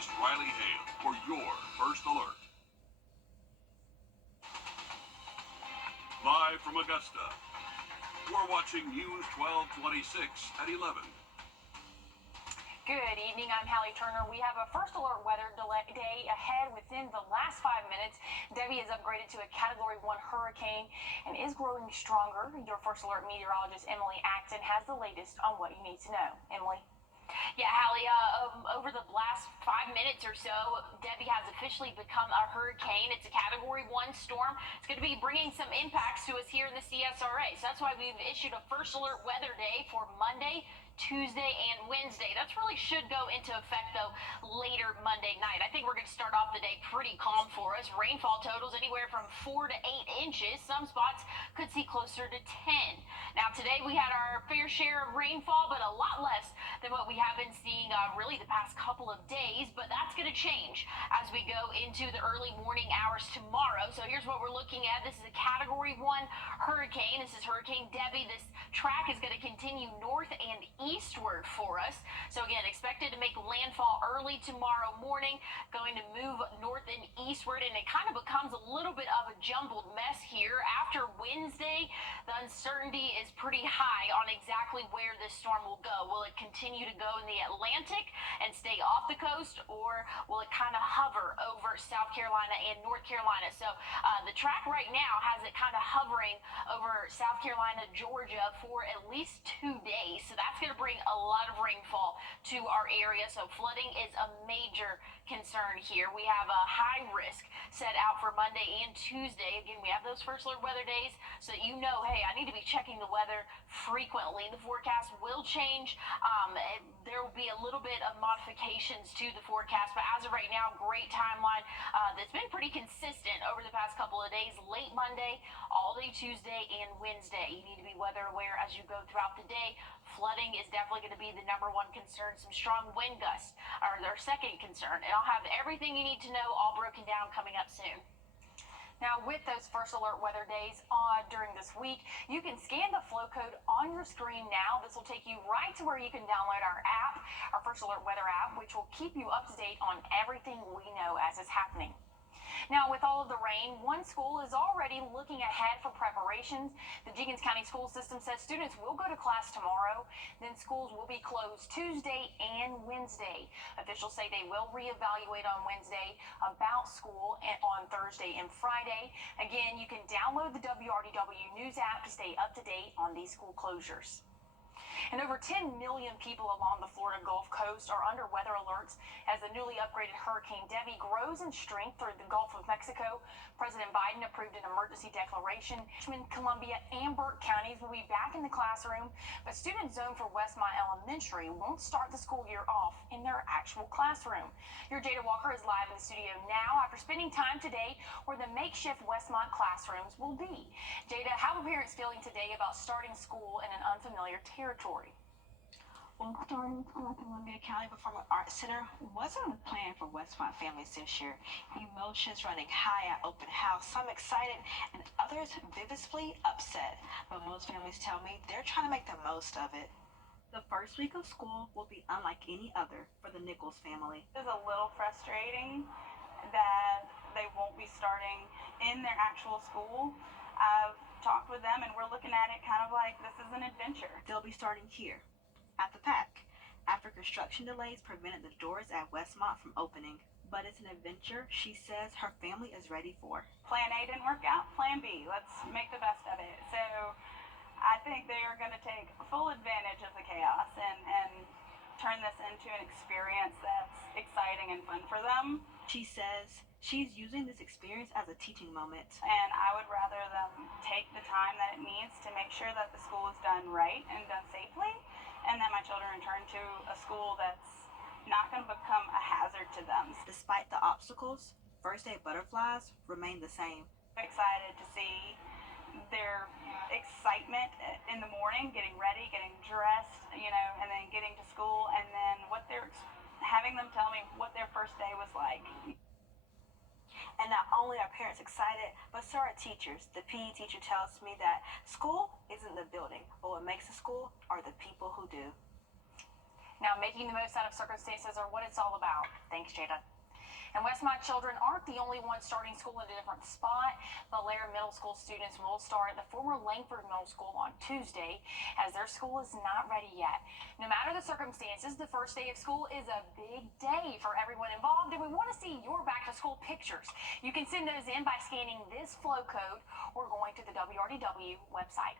Meteorologist Riley Hale for your first alert. Live from Augusta, we're watching News 1226 at 11. Good evening, I'm Hallie Turner. We have a first alert weather day ahead within the last 5 minutes. Debbie is upgraded to a Category 1 hurricane and is growing stronger. Your first alert meteorologist, Emily Acton, has the latest on what you need to know. Emily? Yeah, Hallie, over the last 5 minutes or so, Debbie has officially become a hurricane. It's a Category 1 storm. It's going to be bringing some impacts to us here in the CSRA. So that's why we've issued a first alert weather day for Monday, Tuesday, and Wednesday. That's really should go into effect, though, later Monday night. I think we're going to start off the day pretty calm for us. Rainfall totals anywhere from 4 to 8 inches. Some spots could see closer to 10. Now, today we had our fair share of rainfall, but a lot less than what we have been seeing really the past couple of days. But that's going to change as we go into the early morning hours tomorrow. So here's what we're looking at. This is a Category 1 hurricane. This is Hurricane Debbie. This track is going to continue north and eastward for us. So again, expected to make landfall early tomorrow morning, going to move north and eastward, and it kind of becomes a little bit of a jumbled mess here. After Wednesday, the uncertainty is pretty high on exactly where this storm will go. Will it continue to go in the Atlantic and stay off the coast, or will it kind of hover over South Carolina and North Carolina? So the track right now has it kind of hovering over South Carolina, Georgia for at least 2 days. So that's going to bring a lot of rainfall to our area. So flooding is a major concern here. We have a high risk set out for Monday and Tuesday. Again, we have those first alert weather days so that you know, hey, I need to be checking the weather frequently. The forecast will change. There will be a little bit of modifications to the forecast, but as of right now, great timeline that's been pretty consistent over the past couple of days. Late Monday, all day Tuesday, and Wednesday. You need to be weather aware as you go throughout the day. Flooding is definitely going to be the number one concern. Some strong wind gusts are their second concern. And I'll have everything you need to know all broken down coming up soon. Now, with those first alert weather days during this week, you can scan the flow code on your screen now. This will take you right to where you can download our app, our first alert weather app, which will keep you up to date on everything we know as it's happening. Now, with all of the rain, one school is already looking ahead for preparations. The Jenkins County school system says students will go to class tomorrow. Then schools will be closed Tuesday and Wednesday. Officials say they will reevaluate on Wednesday about school on Thursday and Friday. Again, you can download the WRDW News app to stay up to date on these school closures. And over 10 million people along the Florida Gulf Coast are under weather alerts as the newly upgraded Hurricane Debbie grows in strength through the Gulf of Mexico. President Biden approved an emergency declaration. Richmond, Columbia, and Burke counties will be back in the classroom, but students zoned for Westmont Elementary won't start the school year off in their actual classroom. Your Jada Walker is live in the studio now after spending time today where the makeshift Westmont classrooms will be. Jada, how are parents feeling today about starting school in an unfamiliar territory? Well, starting school at Columbia County Performing Arts Center wasn't the plan for Westmont families this year. Emotions running high at open house, some excited and others visibly upset. But most families tell me they're trying to make the most of it. The first week of school will be unlike any other for the Nichols family. It's a little frustrating that they won't be starting in their actual school. I've talked with them and we're looking at it kind of like this is an adventure. They'll be starting here at the PAC after construction delays prevented the doors at Westmont from opening. But it's an adventure she says her family is ready for. Plan A didn't work out, plan B. Let's make the best of it. So I think they are going to take full advantage of the chaos and turn this into an experience that's exciting and fun for them. She says she's using this experience as a teaching moment. And I would rather them take the time that it needs to make sure that the school is done right and done safely, and that my children return to a school that's not going to become a hazard to them. Despite the obstacles, first day butterflies remain the same. I'm excited to see their excitement in the morning, getting ready, getting dressed, and then getting to school, and then having them tell me what their first day was like. And not only are parents excited, but so are teachers. The PE teacher tells me that school isn't the building, but what makes a school are the people who do. Now, making the most out of circumstances are what it's all about. Thanks, Jada. And Westmont children aren't the only ones starting school in a different spot. Belair Middle School students will start at the former Langford Middle School on Tuesday, as their school is not ready yet. No matter the circumstances, the first day of school is a big day for everyone involved, and we want to see your back-to-school pictures. You can send those in by scanning this flow code or going to the Wrdw website.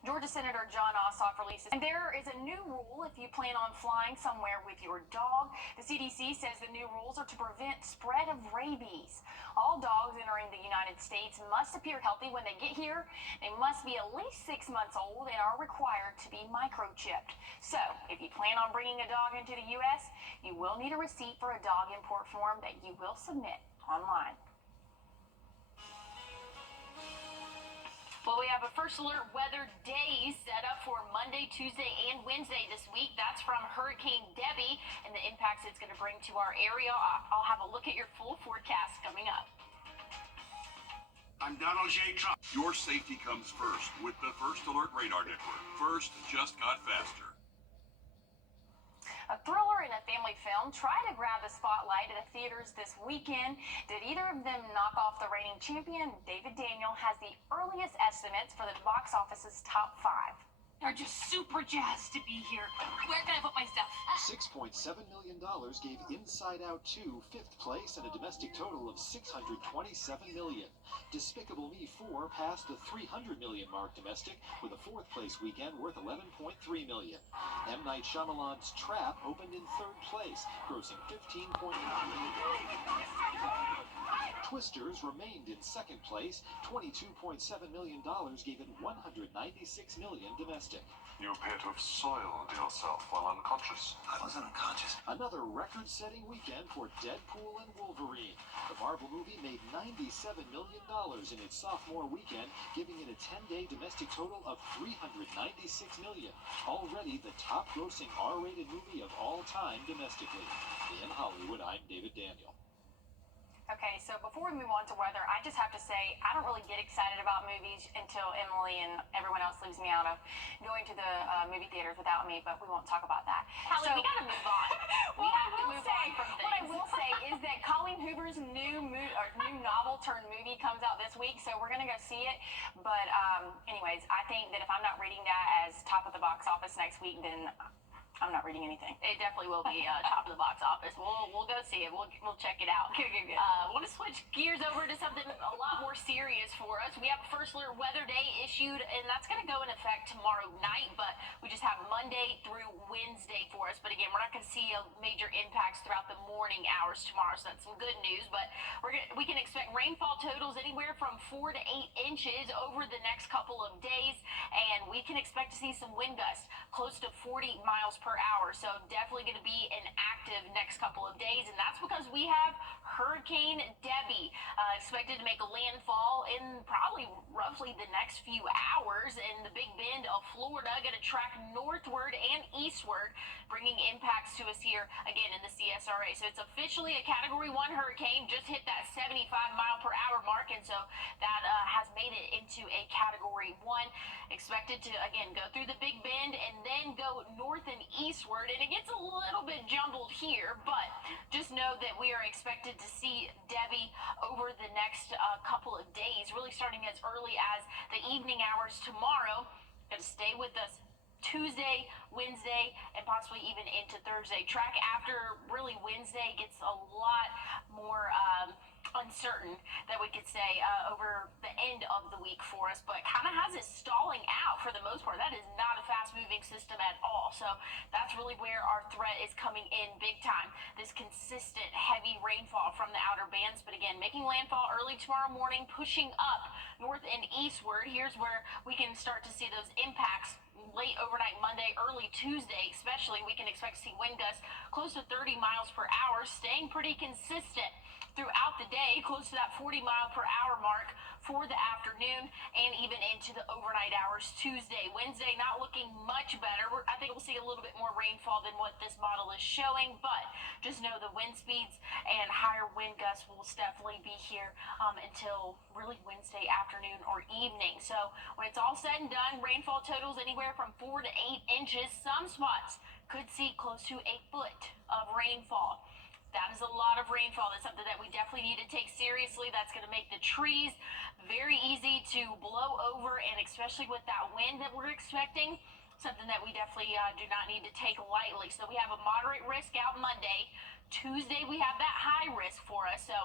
Georgia Senator John Ossoff releases, and there is a new rule if you plan on flying somewhere with your dog. The CDC says the new rules are to prevent spread of rabies. All dogs entering the United States must appear healthy when they get here. They must be at least 6 months old and are required to be microchipped. So, if you plan on bringing a dog into the U.S., you will need a receipt for a dog import form that you will submit online. Well, we have a first alert weather day set up for Monday, Tuesday, and Wednesday this week. That's from Hurricane Debbie and the impacts it's going to bring to our area. I'll have a look at your full forecast coming up. I'm Donald J. Trump. Your safety comes first with the First Alert Radar Network. First just got faster. A thriller and a family film try to grab the spotlight at the theaters this weekend. Did either of them knock off the reigning champion? David Daniel has the earliest estimates for the box office's top 5. They're just super jazzed to be here. Where can I put my stuff? $6.7 million gave Inside Out 2 fifth place and a domestic total of $627 million. Despicable Me 4 passed the $300 million mark domestic with a fourth place weekend worth $11.3 million. M. Night Shyamalan's Trap opened in third place, grossing $15.9 million. Twisters remained in second place. $22.7 million gave it $196 million domestic. You appear to have soiled yourself while unconscious. I wasn't unconscious. Another record-setting weekend for Deadpool and Wolverine. The Marvel movie made $97 million in its sophomore weekend, giving it a 10-day domestic total of $396 million. Already the top-grossing R-rated movie of all time domestically. In Hollywood, I'm David Daniel. Okay, so before we move on to weather, I just have to say I don't really get excited about movies until Emily and everyone else leaves me out of going to the movie theaters without me, but we won't talk about that. Hallie, we gotta move on. We have to move on from things. What I will say is that Colleen Hoover's new novel turned movie comes out this week, so we're gonna go see it. But anyways, I think that if I'm not reading that as top of the box office next week, then I'm not reading anything. It definitely will be top of the box office. We'll go see it. We'll check it out. Good. Want to switch gears over to something a lot more serious for us. We have a first alert weather day issued, and that's going to go in effect tomorrow night. But we just have Monday through Wednesday for us. But again, we're not going to see major impacts throughout the morning hours tomorrow. So that's some good news. But we can expect rainfall totals anywhere from 4 to 8 inches over the next couple of days, and we can expect to see some wind gusts close to 40 miles per hour. So definitely going to be an active next couple of days, and that's because we have Hurricane Debbie expected to make a landfall in probably roughly the next few hours in the Big Bend of Florida, going to track northward and eastward, bringing impacts to us here again in the CSRA. So it's officially a Category 1 hurricane, just hit that 75 mile per hour mark, and so that has made it into a Category 1, expected to again go through the Big Bend and then go north and eastward, and it gets a little bit jumbled here, but just know that we are expected to see Debbie over the next couple of days, really starting as early as the evening hours tomorrow. Going to stay with us Tuesday, Wednesday, and possibly even into Thursday. Track after really Wednesday gets a lot more uncertain, that we could say, over the end of the week for us, but kind of has it stalling out for the most part. That is not a fast-moving system at all, so that's really where our threat is coming in big time. This consistent heavy rainfall from the outer bands, but again, making landfall early tomorrow morning, pushing up north and eastward. Here's where we can start to see those impacts late overnight Monday, early Tuesday especially. We can expect to see wind gusts close to 30 miles per hour, staying pretty consistent throughout the day, close to that 40 mile per hour mark for the afternoon and even into the overnight hours Tuesday. Wednesday not looking much better. I think we'll see a little bit more rainfall than what this model is showing, but just know the wind speeds and higher wind gusts will definitely be here until really Wednesday afternoon or evening. So when it's all said and done, rainfall totals anywhere from 4 to 8 inches. Some spots could see close to a foot of rainfall. That is a lot of rainfall. That's something that we definitely need to take seriously. That's going to make the trees very easy to blow over, and especially with that wind that we're expecting, something that we definitely do not need to take lightly. So we have a moderate risk out Monday. Tuesday, we have that high risk for us. So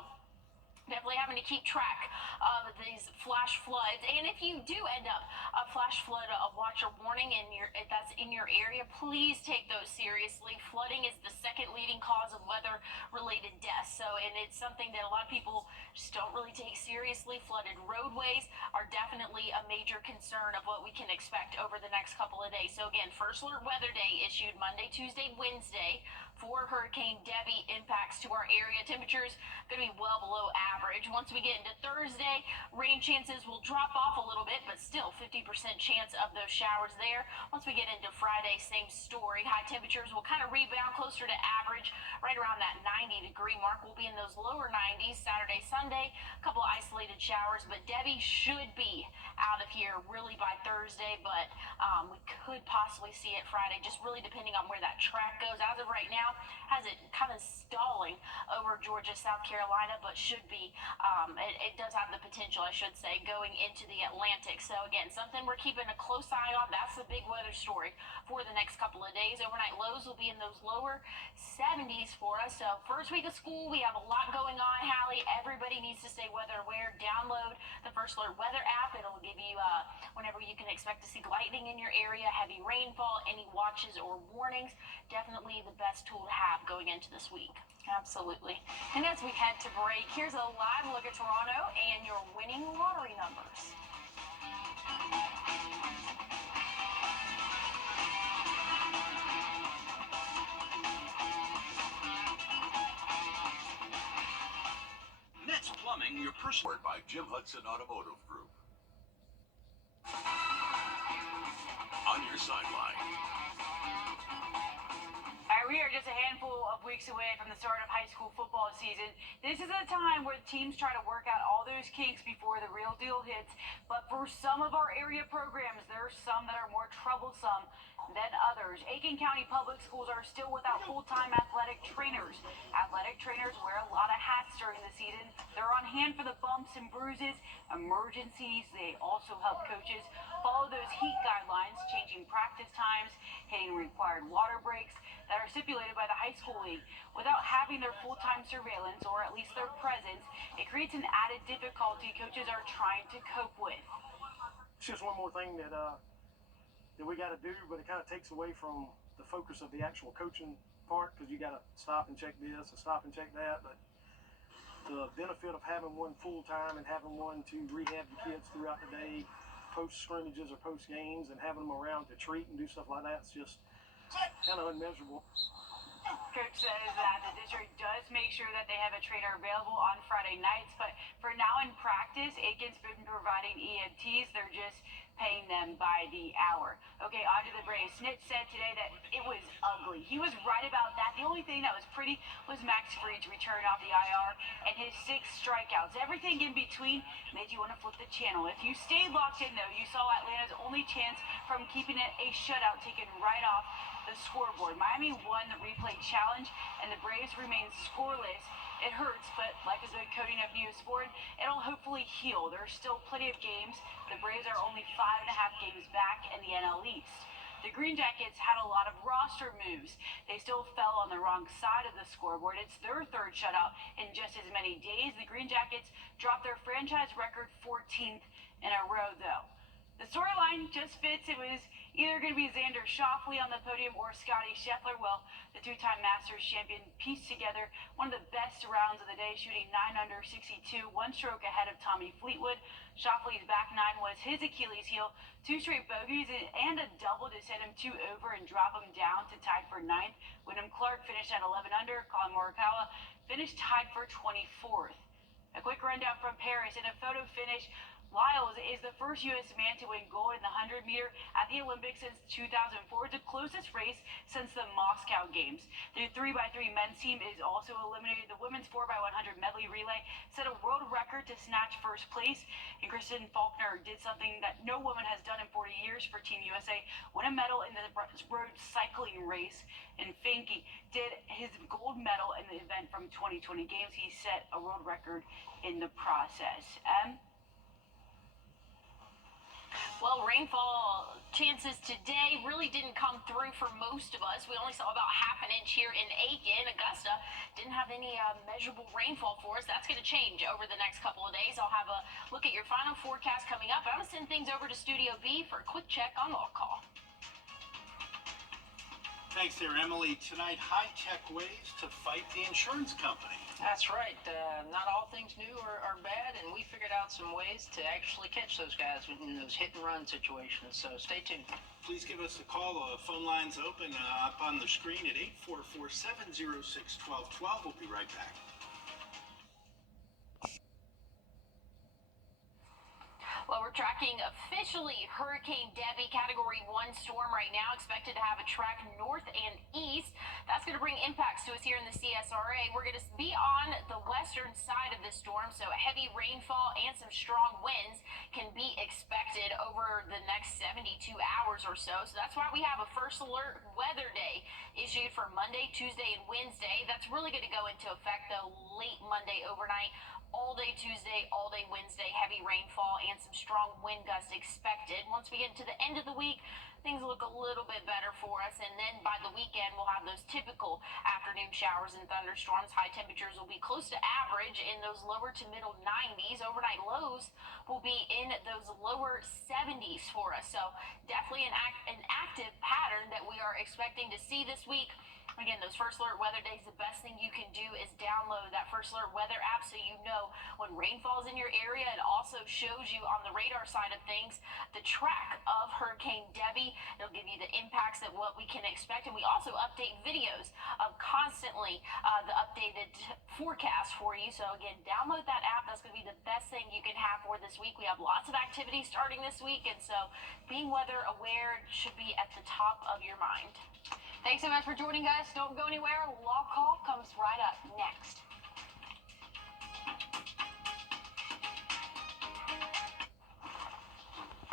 definitely having to keep track of these flash floods. And if you do end up a flash flood, a watch or warning if that's in your area, please take those seriously. Flooding is the second leading cause of weather-related deaths. So, and it's something that a lot of people just don't really take seriously. Flooded roadways are definitely a major concern of what we can expect over the next couple of days. So again, first alert weather day issued Monday, Tuesday, Wednesday for Hurricane Debbie impacts to our area. Temperatures going to be well below average. Once we get into Thursday, rain chances will drop off a little bit, but still 50% chance of those showers there. Once we get into Friday, same story. High temperatures will kind of rebound closer to average, right around that 90-degree mark. We'll be in those lower 90s Saturday, Sunday. A couple of isolated showers, but Debbie should be out of here really by Thursday, but we could possibly see it Friday, just really depending on where that track goes. As of right now, has it kind of stalling over Georgia, South Carolina, but should be, it does have the potential, I should say, going into the Atlantic. So again, something we're keeping a close eye on. That's the big weather story for the next couple of days. Overnight lows will be in those lower 70s for us. So first week of school, we have a lot going on, Hallie. Everybody needs to stay weather aware. Download the First Alert Weather app. It'll give you whenever you can expect to see lightning in your area, heavy rainfall, any watches or warnings. Definitely the best tool to have going into this week. Absolutely. And as we head to break, here's a live look at Toronto and your winning lottery numbers. Next Plumbing, your personal by Jim Hudson Automotive Group. On your sideline. We are just a handful of weeks away from the start of high school football season. This is a time where teams try to work out all those kinks before the real deal hits. But for some of our area programs, there are some that are more troublesome than others. Aiken County Public Schools are still without full-time athletic trainers. Athletic trainers wear a lot of hats during the season. They're on hand for the bumps and bruises, emergencies. They also help coaches follow those heat guidelines, changing practice times, hitting required water breaks that are stipulated by the high school league. Without having their full-time surveillance, or at least their presence, it creates an added difficulty coaches are trying to cope with. It's just one more thing that we got to do, but it kind of takes away from the focus of the actual coaching part, because you got to stop and check this and stop and check that. But the benefit of having one full-time and having one to rehab the kids throughout the day, post scrimmages or post games, and having them around to treat and do stuff like that, it's just kind of unmeasurable. Coach says that the district does make sure that they have a trainer available on Friday nights, but for now in practice, Aiken's been providing EMTs. They're just paying them by the hour. Okay, on to the Braves. Snitch said today that it was ugly. He was right about that. The only thing that was pretty was Max Fried's return off the IR and his 6 strikeouts. Everything in between made you want to flip the channel. If you stayed locked in, though, you saw Atlanta's only chance from keeping it a shutout taken right off the scoreboard. Miami won the replay challenge, and the Braves remain scoreless. It hurts, but like a good coating of Neosporin, it'll hopefully heal. There's still plenty of games. The Braves are only 5.5 games back in the NL East. The Green Jackets had a lot of roster moves. They still fell on the wrong side of the scoreboard. It's their 3rd shutout in just as many days. The Green Jackets dropped their franchise record 14th in a row, though. The storyline just fits. It was either going to be Xander Schauffele on the podium or Scotty Scheffler. Well, the 2-time Masters champion pieced together one of the best rounds of the day, shooting 9 under 62, 1 stroke ahead of Tommy Fleetwood. Schauffele's back 9 was his Achilles heel, 2 straight bogeys and a double to send him 2 over and drop him down to tied for 9th. Wyndham Clark finished at 11 under. Colin Morikawa finished tied for 24th. A quick rundown from Paris. In a photo finish, Lyles is the first U.S. man to win gold in the 100 meter at the Olympics since 2004. It's the closest race since the Moscow Games. The 3x3 men's team is also eliminated. The women's 4x100 medley relay set a world record to snatch first place. And Kristen Faulkner did something that no woman has done in 40 years for Team USA, win a medal in the road cycling race. And Finke did his gold medal in the event from 2020 Games. He set a world record in the process. Well, rainfall chances today really didn't come through for most of us. We only saw about half an inch here in Aiken. Augusta didn't have any measurable rainfall for us. That's going to change over the next couple of days. I'll have a look at your final forecast coming up. I'm going to send things over to Studio B for a quick check on Law Call. Thanks there, Emily. Tonight, high-tech ways to fight the insurance company. That's right. Not all things new are bad, and we figured out some ways to actually catch those guys in those hit-and-run situations, so stay tuned. Please give us a call. Phone line's open up on the screen at 844-706-1212. We'll be right back. Well, we're tracking officially Hurricane Debbie Category 1 storm right now, expected to have a track north and east. That's going to bring impacts to us here in the CSRA. We're going to be on the western side of this storm, so heavy rainfall and some strong winds can be expected over the next 72 hours or so. So that's why we have a first alert weather day issued for Monday, Tuesday, and Wednesday. That's really going to go into effect, though, late Monday overnight. All day Tuesday, all day Wednesday, heavy rainfall and some strong wind gusts expected. Once we get to the end of the week, things look a little bit better for us, and then by the weekend we'll have those typical afternoon showers and thunderstorms. High temperatures will be close to average in those lower to middle 90s. Overnight lows will be in those lower 70s for us, so definitely an active pattern that we are expecting to see this week. Again, those First Alert weather days, the best thing you can do is download that First Alert weather app so you know when rainfall is in your area. It also shows you on the radar side of things the track of Hurricane Debbie. It'll give you the impacts of what we can expect, and we also update videos of constantly the updated forecast for you. So again, download that app. That's going to be the best thing you can have for this week. We have lots of activities starting this week, and so being weather aware should be at the top of your mind. Thanks so much for joining us. Don't go anywhere. Law Call comes right up next.